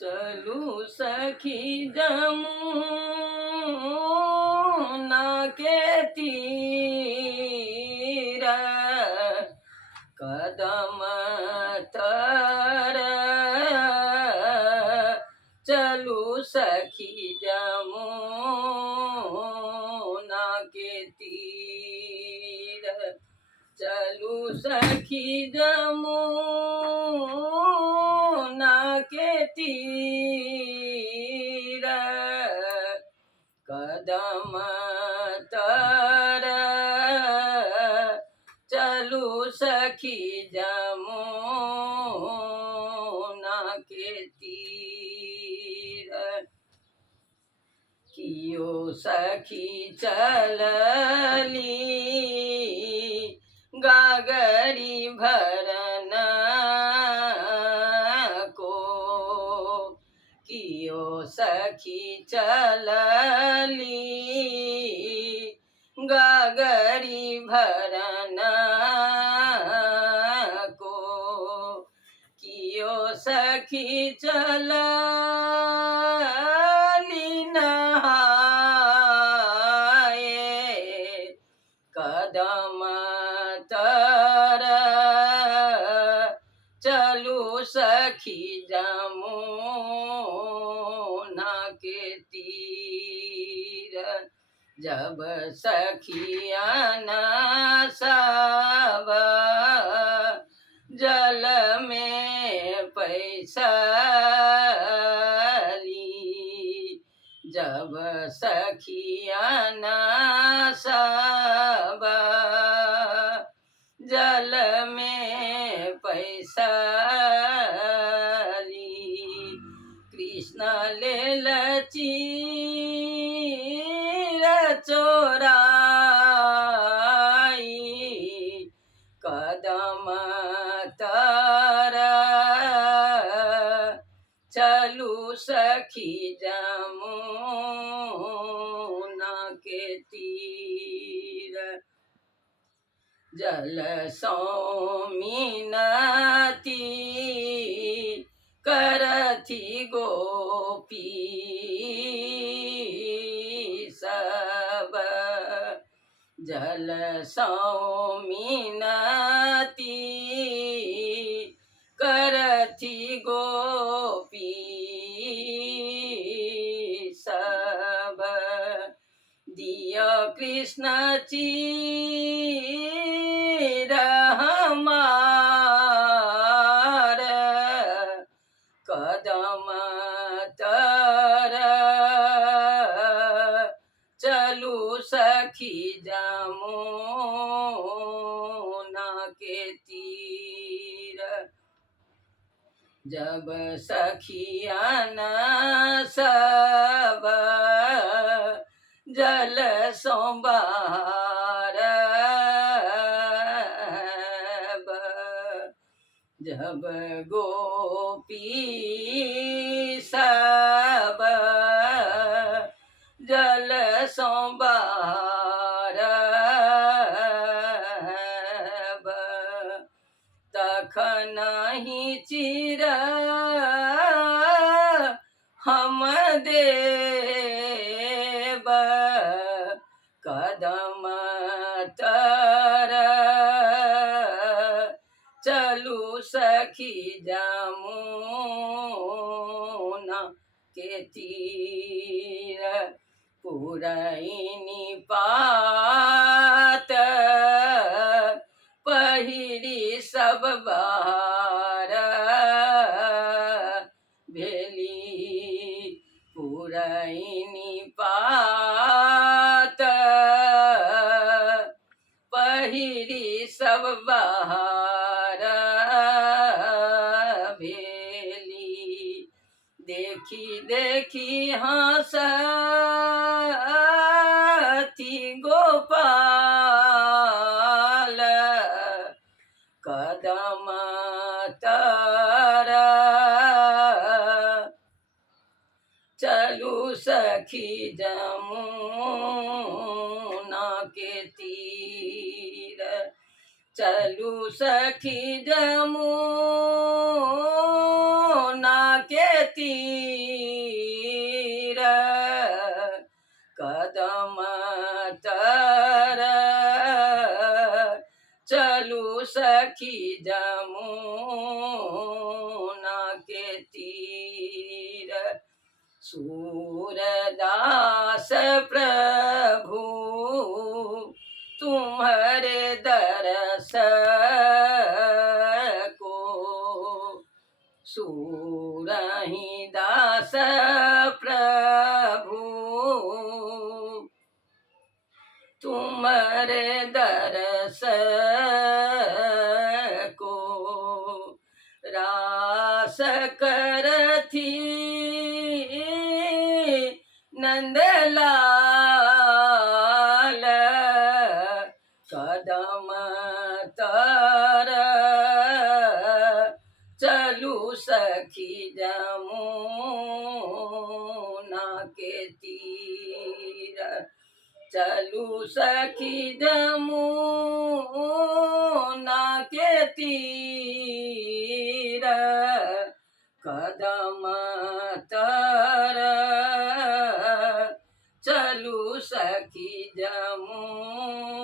चलू सखी जमुना के तीर कदम तर चलू सखी जमुना के तीर चलू सखी जमुना के तीर कदम तर चलू सखी जमुना के तीर कियो सखी चलली गागरी भरन को कियो सखी चलली गागरी भरन को कियो सखी चलली नहाए कदम तर चलू सखी जमुना के तीर जब सखियन सब जल में पैसली जब सखियन सब जल में पैसली कृष्ण लेल चीर चोराई कदम तर चलू सखी जमुना के तीर जल सौमिनती करथी गोपी सब जल सौमिनती करथी गोपी सब दिया कृष्ण चीर हमार कदम तर चलू सखी जमुना के तीर जब सखियन सब जल सोबार जब गोपी सब जल सोबार तखन ही चिर हम देव कदम तर चलू सखी जमुना के तीर पुरैनी पात पहिरी सब बार भेली पुरैनी पात पहिरी सब बार भेली देखी देखी हंसती गोपाल कदम तर चलू सखी जमुना के तीर चलू सखी जमुना के तीर कदम तर चलू सखी जमुना के तीर सूरदास प्रभु तुम्हारे दरस को सूरही दास प्रभु तुम्हारे दरस को रास करथी नंदलाल कदम तर चलू सखी जमुना के तीर चलू सखी जमुना के तीर कदम तर चलू सखी जमुना